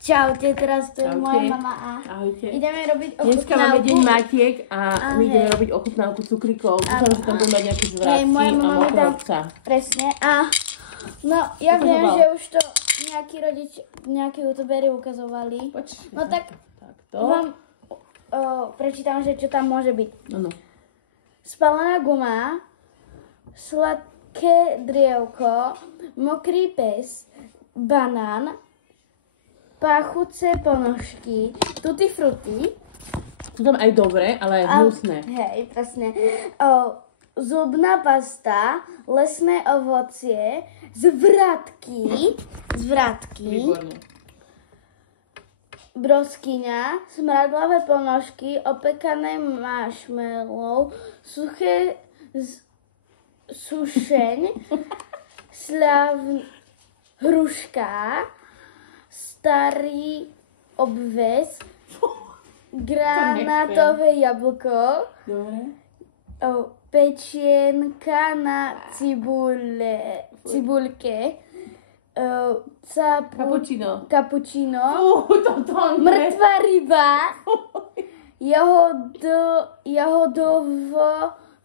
Čaute, teraz to je Čaute. moja mama a Ahojte. ideme robiť ochutnávku. Dneska máme deň matiek a my ideme robiť ochutnávku cukrikov. Dúfam, že tam budú mať nejaké zvratky moja a mama mi tam mokrovca. presne a no ja Čo viem, to bol? že už to nejakí rodič, nejakí youtuberi ukazovali. No tak Takto. vám prečítam, že čo tam môže byť. Áno. Spálená guma, sladké drievko, mokrý pes, banán, páchuce ponožky, tutti frutti. Sú tam aj dobré, ale aj hnusné. Hej, presne. Zubná pasta, lesné ovocie, zvratky, Výborné. broskyňa, smradlavé ponožky, opekané marshmallow, suché sušeň, hruška, starý obväz, granátové jablko, Dobre. pečienka na cibuľke, kapučino, mŕtva ryba,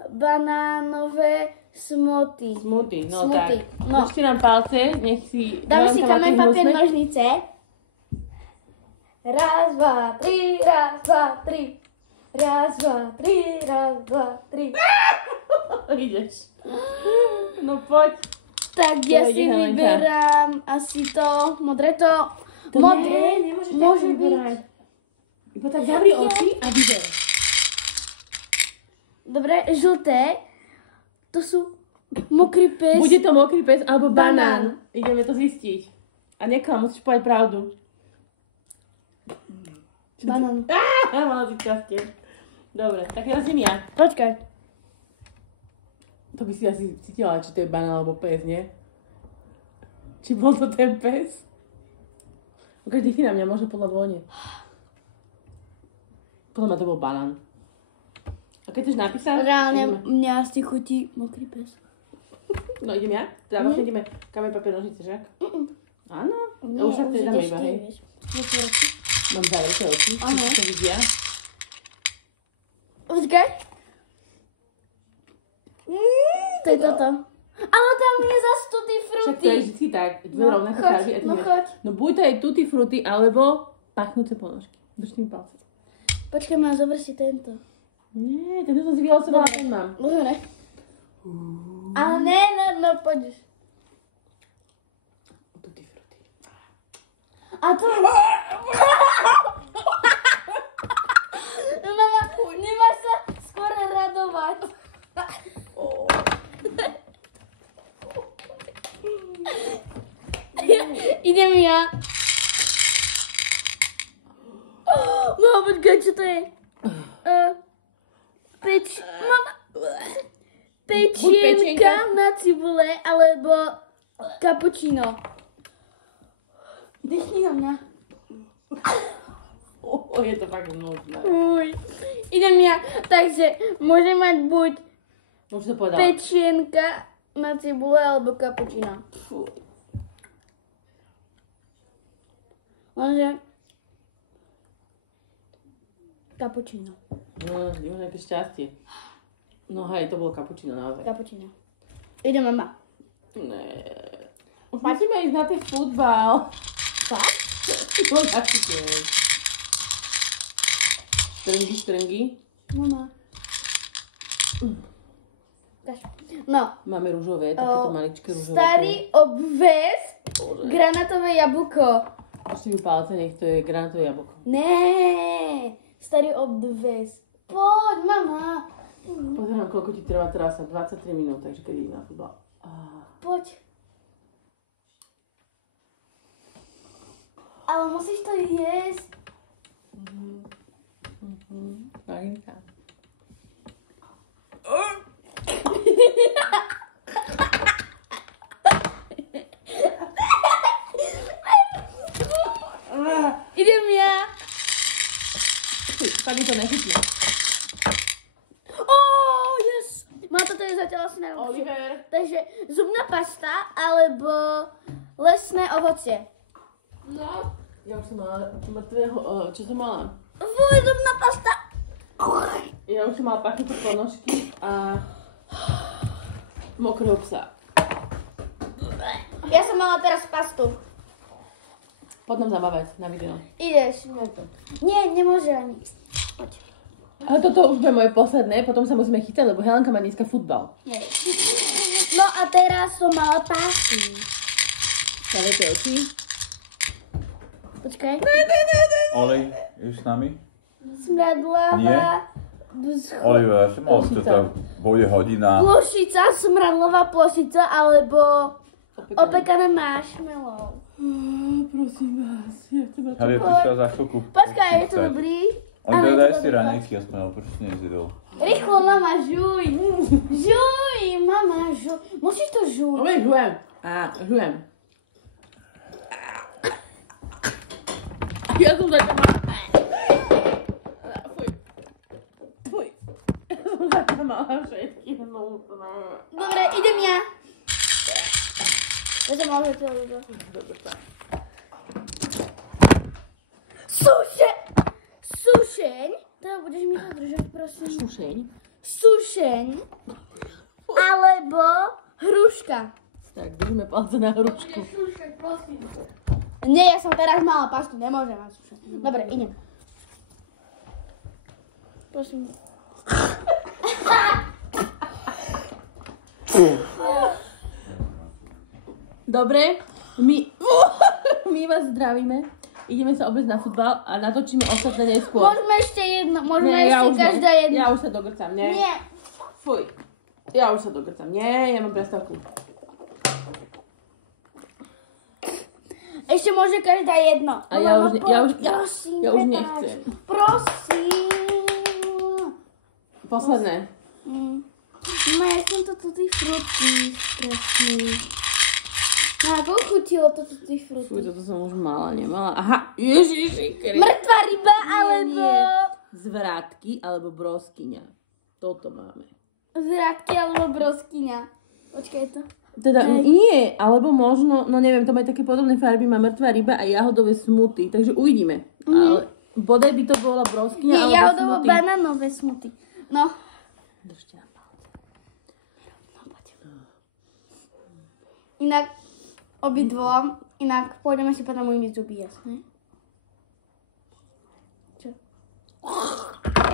jahodovo-banánové smoty. Smoothy, no Smoothy, tak. no. Držte nám palce, nech si... Dáme si kameň, papier, hnusné. nožnice. Raz, dva, tri, raz, dva, tri. Raz, dva, tri, raz, dva, tri. Ideš. No poď. Tak ja To si ide, Helenka. vyberám asi to, modré to. To Modré nie, nemôžeš môže takto byť. vyberať. Iba tak zavri oči a vyber. Dobre, žlté. To sú mokrý pes. Bude to mokrý pes alebo Banán. banán. Ideme to zistiť. A neklam, musíš povedať pravdu. Banán. Mala si šťastie. Dobre, tak teraz idem ja. Počkaj. To by si asi cítila, či to je banán alebo pes, nie? Či bol to ten pes? Ukáž, dýchy na mňa, možno podľa vône. Podľa mňa to bol banán. A keď už napísal? Reálne mňa asi chutí mokrý pes. No idem ja? Teda vlastne ideme kameň, papier, nožnice, však? Áno. A už sa teda dáme iba, hej? Mám zavreté oči, Aha. čo vidia. Počkaj. To je toto. Ale tam je zase tutti Však to je frutti. vždy tak, dve No, rovnaké choď, farby a ty no vieš. choď. No buď to je tutti frutti, alebo pachnúce ponožky. Drž tým palce. Počkaj, má zober si tento. Nie, tento som si vylosovala, ten mám. Dobre. Ale ne, no poď. Tutti frutti. A to... Mama, nemáš sa skôr radovať. Idem ja. Mama, počkaj, čo to je? Mama. Pečienka na cibule, alebo kapučino. Dýchni na mňa. Je to fakt hnusné. Uj. Idem ja. Takže môžem mať buď Už to povedala. pečienka na cibule, alebo kapučino. Fú. Lenže kapučino. No, už nejaké šťastie. No hej, to bolo kapučino naozaj. Kapučino. Ide mama. Ne. Už musíme ísť na ten futbal. Fakt? No určite. Štrngy. Mama. No. Máme rúžové, takéto maličké rúžové. Starý obväz, granátové jablko. Ešte mi palce, nech to je granátové jablko. Né, starý obväz. Poď, mama. Pozerám, koľko ti trvá teraz, 23 minút, takže keď idem na futbal. Poď. Ale musíš to jesť. Marinka. Idem ja. Tak mi to nechytne. Yes. Má toto je zatiaľ asi najlepšie. Oliver. Takže zubná pasta alebo lesné ovocie. No, Ja už som mala mŕtvého, čo som mala? Vojdomná pasta. Ja už som mala pachnuté ponožky a mokrého psa. Ja som mala teraz pastu. Potom zamávať na video. Ideš. Nie, nemôže ani. Poď. Ale toto už bude moje posledné, potom sa musíme chytať, lebo Helenka má dneska futbal. Nie. No a teraz som mala pastu. Zaviete oči? Počkaj. Olej, ješ s nami? Smradlavá. Oliver, že moc toto bude hodina. Plošica, smradlová plošica, alebo opekané marshmallow. Prosím vás, ja chcem na to. Ale ty sa za chvíľku... Počkaj, je to dobrý? On Áno, je teda daj to si dobrý. ranejky aspoň, ale prečo si nezjedol? Rýchlo, mama, žuj. Žuj, mama, žuj. Musíš to žuť. Oj, žujem. Žujem. Ja som začala... Fuj. Fuj. Ja som začala mala všetky hnusné. Dobre, idem ja. Ja som mala to. Sušeň. Teda budeš mi to držať, prosím. Šušeň. Sušeň. Alebo hruška. Tak, držíme palce na hručku. Nie, ja som teraz mala pastu, nemôžem mať sušeň. Dobre, idem. Prosím. Dobre, my vás zdravíme. Ideme sa obliecť na futbal a natočíme ostatné neskôr. Môžeme ešte jedno, môžeme Nie, ešte každá jedna. Ja už sa dogrcam, nie? Nie. Fuj. Ja už sa dogrcam, nie? Ja mám prestávku. Ešte môže každá jedno. A ja Mama, už, prosím, ja už prepáč. nechcem. Prosím. Posledné. Mama, ja som to tutti frutti strašný. No, ako chutilo to tutti frutti? Fuj, toto som už mala, nemala. Aha, ježiši, Mŕtva ryba, alebo... Nie. Zvratky alebo broskyňa. Toto máme. Zvratky, alebo broskyňa. Počkaj to. Teda nie, alebo možno, no neviem, to majú také podobné farby, má mŕtva ryba a jahodové smuty, takže uvidíme. Ale bodaj by to bola broskyňa Nie, alebo smuty. jahodovo-banánové smuty. No. Držte na palce. Inak, obidvom, inak pôjdeme si potom umyť zuby, jasné? Čo?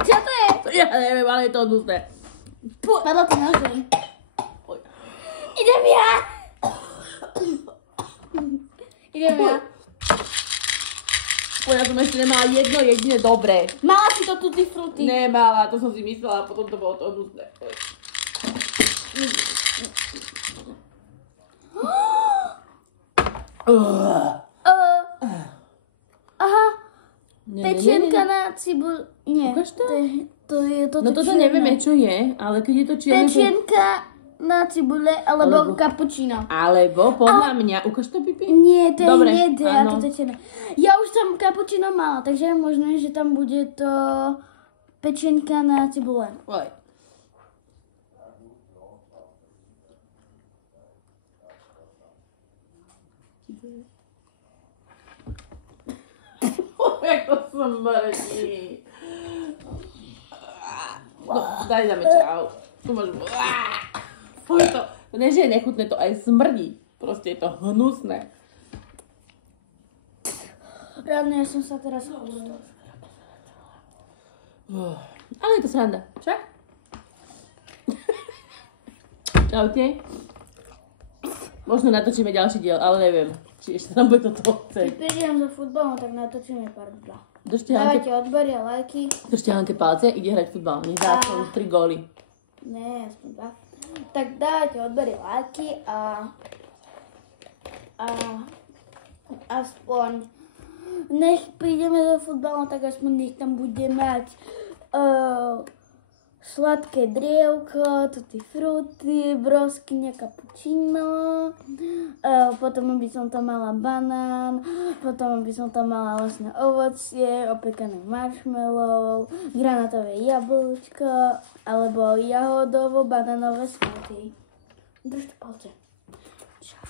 Čo to je? Ja neviem, ale je to hnusné. Padlo to na zem. Oj. Idem ja! Idem ja. Ja som ešte nemala jedno jediné dobré. Mala si to tutti frutti. Nemala, to som si myslela a potom to bolo to hnusné. Oj. Aha, Nie, pečienka na cibul... Nie. Ukáž to? To je toto No toto čierne. nevieme, čo je, ale keď je to čierne... Pečienka na cibule alebo cappuccino. Alebo podľa mňa... Ukáž to, Pipi? Nie, to je Dobre, hnedé a áno. toto je čierne. Ja už som cappuccino mala, takže je možné, že tam bude to pečienka na cibule. Oj. Jak to smrdí. No, daj dáme čau. Tu môžem... Fuj, to nie, že je nechutné, to aj smrdí. Proste je to hnusné. Reálne, ja som sa teraz... Ale je to sranda. Čo? Čaute. Možno natočíme ďalší diel, ale neviem, či ešte tam bude toto chcieť. Prídem do futbalu, tak natočíme pár dva. Držte Dávajte Hanke, odbery a lajky. držte Hanke palce, ide hrať futbal. Nech dá aspoň 3 góly. Ne, aspoň dva. Tak dávajte odbery a lajky a aspoň nech prídeme do futbalu, tak aspoň nech tam bude mať sladké drievko, tutti frutti, broskyňa, cappuccino, potom by som tam mala banán, potom by som tam mala vlastne ovocie, opekané marshmallow, granátové jablčko, alebo jahodovo-banánové smoothie. Držte palce. Čau.